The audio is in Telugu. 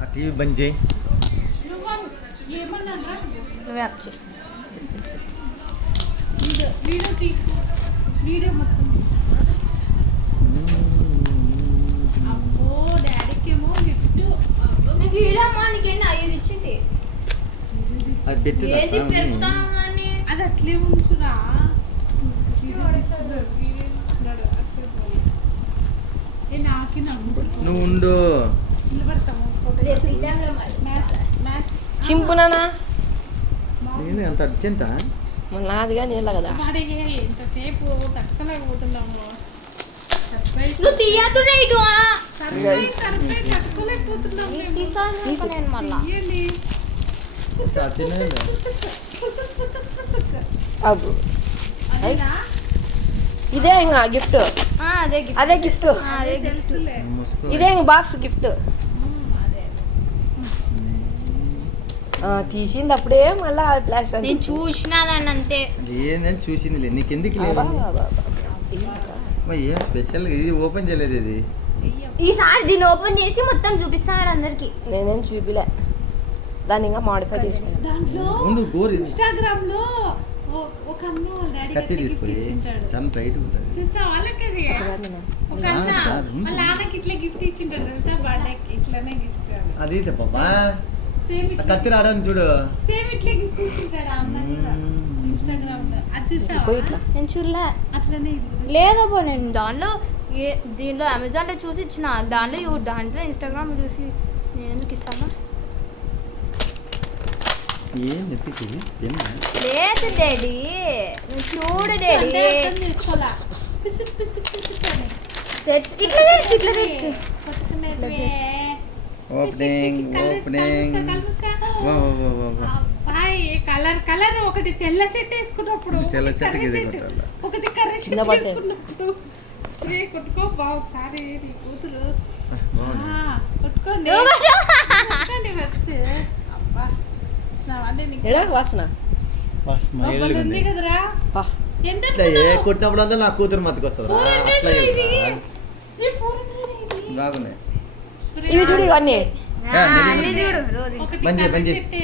ఆ టీవీ బంద్ చేయి. నువ్వే వచ్చి వీడియో మొత్తం అబ్బో డాడీకేమో గిఫ్ట్ నీకు ఈడమ్మా నీకేంటి అయ్యేది ఇచ్చింది అది పెట్టి ఏది పెరుగుతాను కానీ అది అట్లే ఉంచురా నాకి నువ్వు ఉండు. నిలబడతాము రేపు ఈ టైంలో మ్యాచ్ చింపునానా నేను అంత అర్జెంటా? మన నాదిగా నీళ్ళ కదా వాడే ఎంతసేపు తట్టుకోలేకపోతున్నాము నువ్వు తీయద్దు రేటు తట్టుకోలేకపోతున్నాము నేను మళ్ళా తీయండి అబ్బు అదేనా ఇదే ఇంకా గిఫ్ట్ అదే gift. అదే గిఫ్ట్ అదే gift. తెలుసులే మూసుకో. ఇదే ఇంక బాక్స్ గిఫ్ట్ అదే తీసింది అప్పుడే మళ్ళా ప్లాస్టర్ నేను చూసినా దాన్ని అంతే నేను చూసింది నీకెందుకు లేదు? ఏం స్పెషల్ ఇది ఓపెన్ చేయలేదు ఇది. ఈసారి దీన్ని ఓపెన్ చేసి మొత్తం చూపిస్తాడు అందరికి నేనేం చూపిలే దాన్ని ఇంకా మాడిఫై చేసిన దాంట్లో ఉండు గోరు ఇది. ఇన్స్టాగ్రామ్ లో ఒక అన్న వాళ్ళ డాడీ కత్తి తీసుకొని చాలా టైట్ ఉంటుంది. చూసా వాళ్ళకి అది ఒక అన్న సార్. వాళ్ళ నాన్నకి ఇట్లా గిఫ్ట్ ఇచ్చింటారు తెలుసా బర్త్డేకి ఇట్లానే గిఫ్ట్ అది చెప్పమ్మా సేమ్ ఆ కత్తి రావడానికి చూడు. సేమ్ ఇట్లా గిఫ్ట్ ఇచ్చింటాడు ఆ అన్న కూడా ఇన్స్టాగ్రామ్ లో అది చూసావా ఇట్లా నేను చూడలే అట్లనే ఇది. లేదబ్బా నేను దాంట్లో దీంట్లో అమెజాన్లో చూసి ఇచ్చిన దాంట్లో ఇన్స్టాగ్రామ్ చూసి నేను ఎందుకు ఇస్తాను ఏం నెత్తికి ఏం లేదు డాడీ నువ్వు చూడు అంటే డాడీ అర్థం చేసుకోవాలా పిసిక్ పిసిక్ పిసిక్ అని తెచ్చు ఇట్లా తెచ్చు పట్టుకునేటివే. ఓపెనింగ్ ఓపెనింగ్ కలర్ కలర్ ఒకటి తెల్ల సెట్ వేసుకున్నప్పుడు తెల్ల ఒకటి set కర్రీ ఇది set, కొట్టాలా? ఒకటి కర్రీ చిన్న సెట్ బట్టే. వేసుకున్నప్పుడు రే కొట్టుకో బా ఒకసారి నీ కూతురు బాగుంది. కొట్టుకోండి కొట్టుకోండి ఫస్ట్ అబ్బా అంటే నీకు ఎడా వాసన బొబ్బలు ఉంది కదరా పా ఎంత ఇట్లా ఏ కొట్టినప్పుడు అంతా నా కూతురు మతికి వస్తుంది. అట్లా ఇది చెప్తా. ఈ 400 ఇది బాగున్నాయి. ఇవి చూడు ఇవన్నీ మెల్లి అన్ని చూడు రోజు ఒకటి బంద్ చేయి, కర్రీ బంద్ చేయి. సెట్